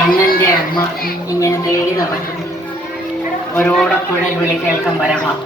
കണ്ണന്റെ അമ്മ ഇങ്ങനെ തേടി നടക്കുന്നു. ഒരോടക്കുഴൽ വിളി കേൾക്കാൻ വരണം